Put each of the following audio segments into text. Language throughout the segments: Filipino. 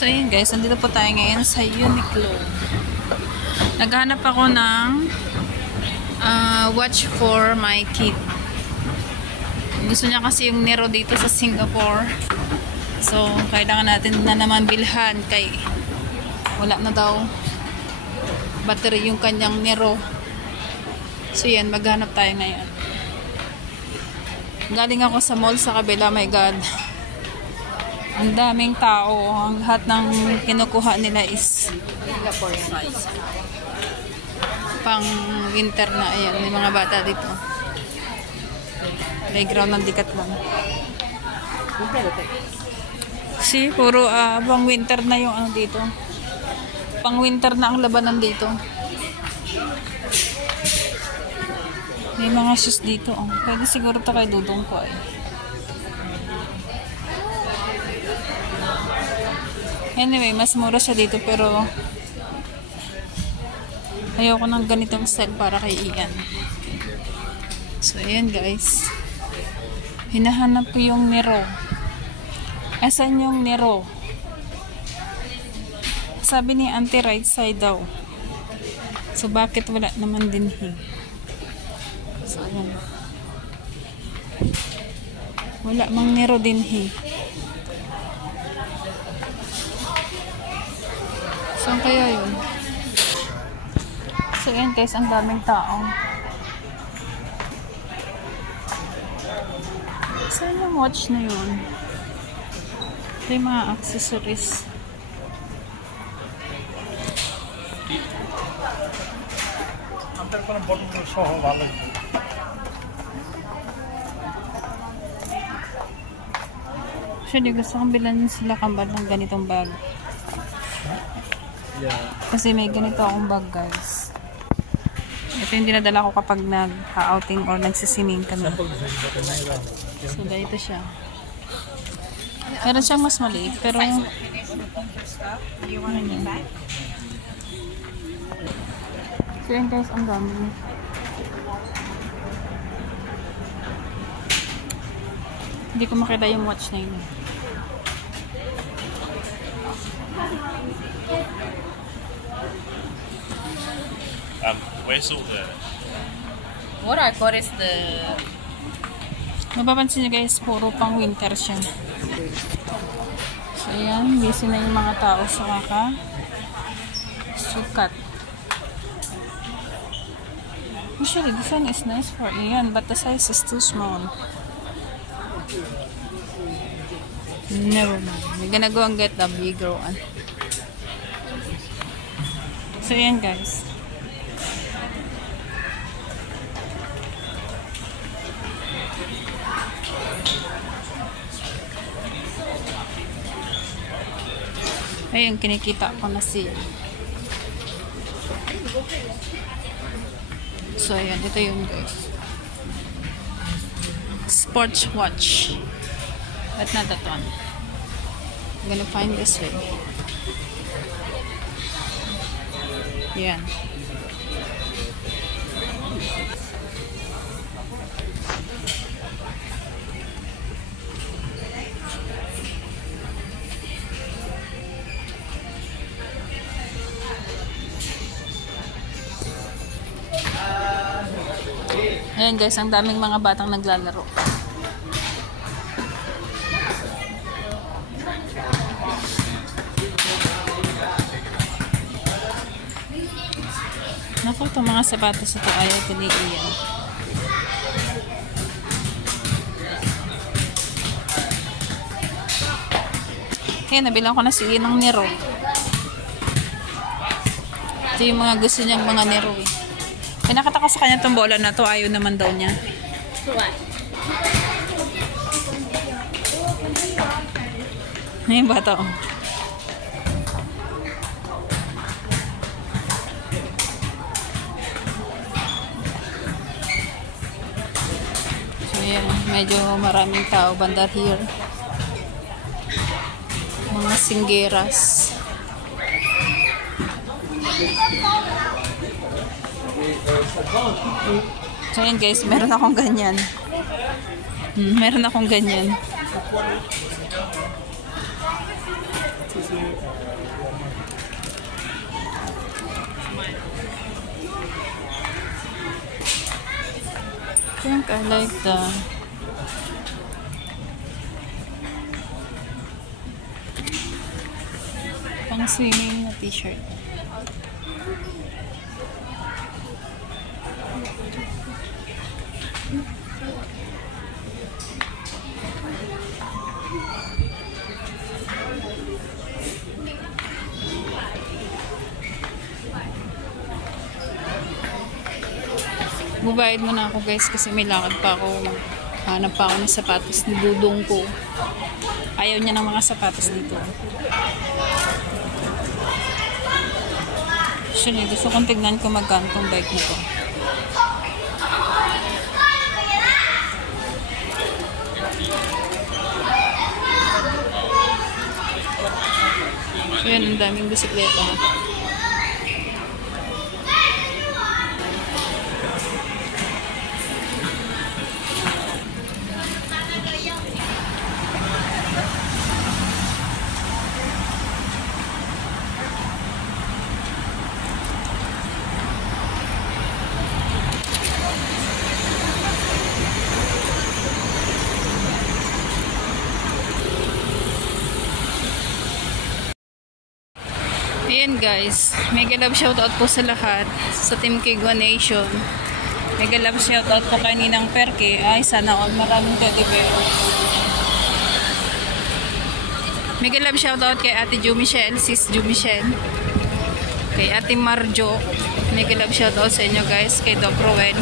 So ayun guys, nandito po tayo ngayon sa Uniqlo. Naghanap ako ng watch for my kid. Gusto niya kasi yung Nero dito sa Singapore. So kailangan natin na naman bilhan kay wala na daw battery yung kanyang Nero. So yan, maghanap tayo ngayon. Galing ako sa mall sa kabila, my god. Ang daming tao. Ang lahat ng kinukuha nila is pang winter na. Ayan, may mga bata dito. Playground ng dikat lang. See, puro pang winter na yung ano dito. Pang winter na ang labanan dito. May mga shoes dito. Oh. Pwede siguro ito kay Dudong ko eh. Anyway, mas mura siya dito pero ayoko ng ganitong style para kay Ian. So, ayan guys. Hinahanap ko yung Nero. Asan yung Nero? Sabi ni Auntie right side daw. So, bakit wala naman din So, ayan. Wala mang Nero din Saan kaya yun? So, ayan guys, ang daming tao. Saan yung watch na yun? Ito yung mga accessories. Actually, gusto kong bilan sila kambal ng ganitong bag. Kasi may ganito akong bag guys. Ito yung dinadala ko kapag nag-outing or nagsisimming kami. So ganito siya. Meron siyang mas maliit pero so yan guys, ang dami. Hindi ko makita yung watch na yun. Where's all the... What I got is the... Mapapansin nyo guys, puro pang winter siya. So ayan, busy na yung mga tao sa sukat. Actually, this one is nice for Ian, but the size is too small. Never mind. We're gonna go and get the bigger one. So ayan guys. Ayun, kinikita ko na siya. So, ayan. Ito yung guys. Sports watch. But not that one. I'm gonna find this way. Ayan. Ayan guys, ang daming mga batang naglalaro. Naku, itong mga sapatos ito ayaw ko ni Ian. Ayan, nabilang ko na si Ian ng Nero. Ito yung mga gusto niyang mga Nero eh. Pinakita ko sa kanya itong bola na to, ayaw naman daw niya. What? Ayun ba ito? So yan, medyo maraming tao banda here. Mga singgeras. So yun guys, meron akong ganyan. Meron akong ganyan. think I like the pang swimming na t-shirt. Bubayad muna ako guys kasi may lakad pa ako. Hanap pa ako ng sapatos ni Dudong ko. Ayaw niya ng mga sapatos dito. Actually, gusto kong tignan kung magkano tong bike nito. So yan, ang daming bisikleta. Ayan guys, mega love shoutout po sa lahat sa Team Kigwa Nation. Mega love shoutout po kaninang Perke. Ay, sana all maraming teddy bear. Mega love shoutout kay Ate Ju Michelle, Sis Ju Michelle. Kay Ate Marjo. Mega love shoutout sa inyo guys. Kay Doc Rowen.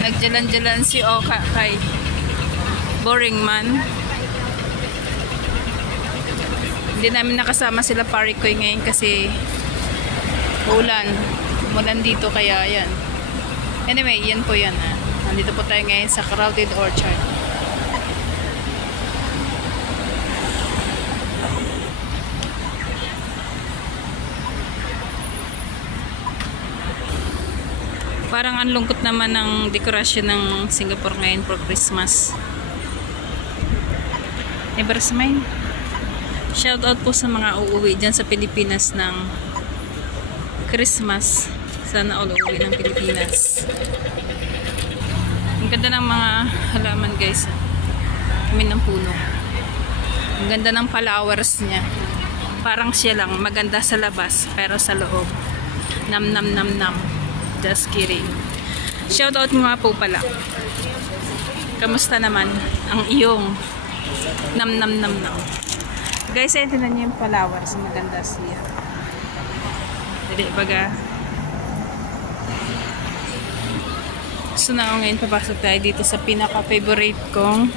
Nagjalan-jalan si Oka kay Boring Man. Hindi namin nakasama sila Parikoy ngayon kasi umulan dito kaya yan. Anyway, yan po yan. Nandito po tayo ngayon sa Crowded Orchard. Parang ang lungkot naman ng dekorasyon ng Singapore ngayon for Christmas. Never smile. Shoutout po sa mga uuwi dyan sa Pilipinas ng Christmas. Sana all uuwi ng Pilipinas. Ang ganda ng mga halaman guys. Kami ng puno. Ang ganda ng flowers niya. Parang siya lang. Maganda sa labas. Pero sa loob. Nam nam nam nam. Just kidding. Shoutout mo nga po pala. Kamusta naman ang iyong nam nam nam nam. Guys, ayun tinan niyo yung flowers. Maganda siya. Dili, baga. So na ngayon, papasok tayo dito sa pinaka-favorite kong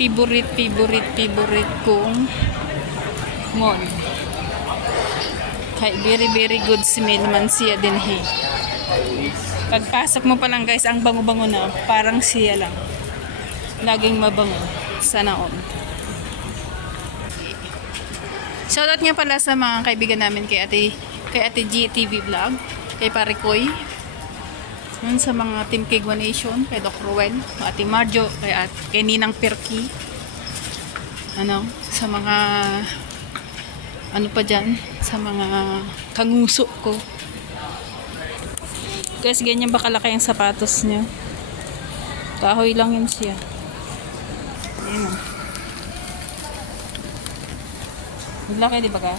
favorite kong mall. Kay very good smell man siya din he. Pagpasok mo pa lang guys, ang bango-bango na. Parang siya lang. Laging mabango. Sana all. Shoutout nga pala sa mga kaibigan namin kay Ate GTV Vlog, kay Parikoy, yun sa mga Team Kigwa Nation, kay Doc Rowen, Ate Marjo, kay Ninang Perky, sa mga pa dyan, sa mga kanguso ko. Guys, ganyan ba kalaki ang sapatos nyo? Kahoy lang yun siya. Ayan o. Laki, di ba ka?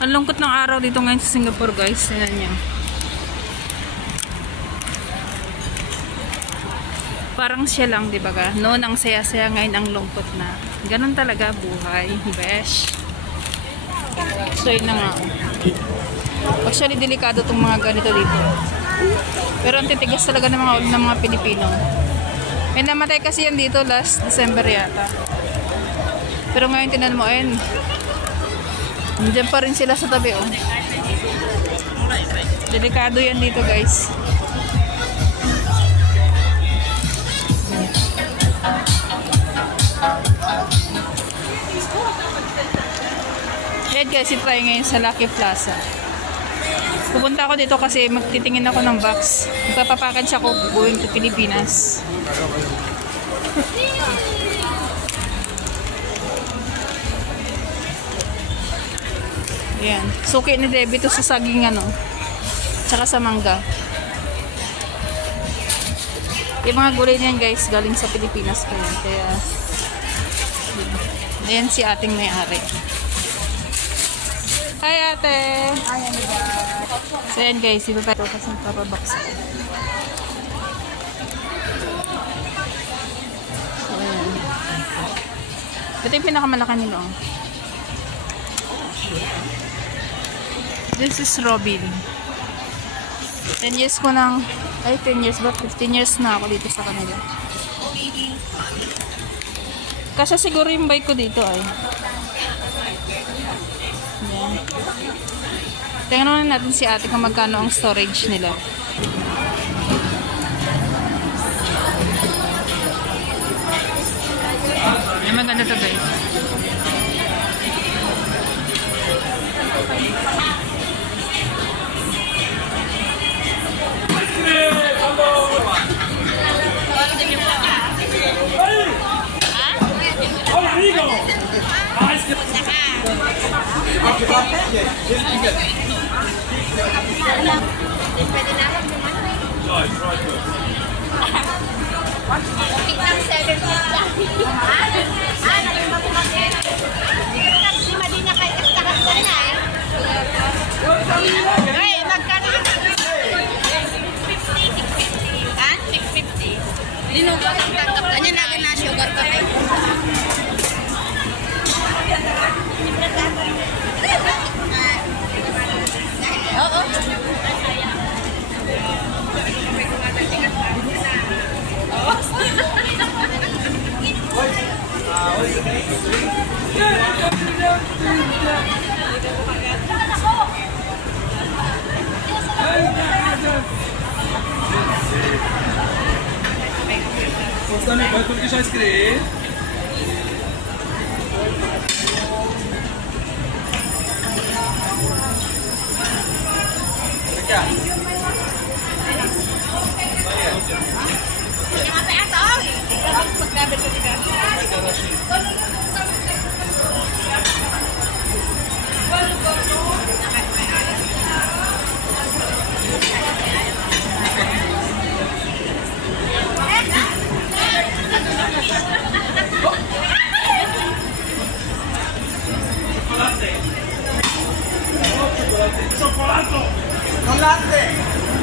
Ang lungkot ng araw dito ngayon sa Singapore guys. Yan niya. Parang siya lang, di ba ka? Noon ang saya-saya, ngayon ang lungkot na. Ganun talaga buhay. Besh. So yun na nga. Actually, delikado itong mga ganito dito. Pero ang titigas talaga ng mga Pilipino. May namatay kasi yan dito last December yata. Pero ngayon tinan mo, nandiyan pa rin sila sa tabi, oh. Delikado yan dito, guys. Ayan guys, try ngayon sa Lucky Plaza. Pupunta ako dito kasi magtitingin ako ng box. Magpapapackage ako going to Pilipinas. Ayan. Suki ni Debbie to sa saging ano. Tsaka sa mangga. Yung mga gulay niyan guys, galing sa Pilipinas pa yan. Kaya, ayan si ating may-ari. Hi ate! So ayan guys, iba pa ito kasi papabox ko. So ayan. Ito yung pinakamalaki nilo. This is Robin. 10 years ko nang, ay 10 years ba? 15 years na ako dito sa kanila. Kasi siguro yung bike ko dito ay. Ayan. Tingnan natin si ate kung magkano ang storage nila. Ay, maganda to guys. Dinugot ang tangkap kanya lagi na sugar kape. Oo. Postane ba Turkish ice cream? Chocolate! Chocolate!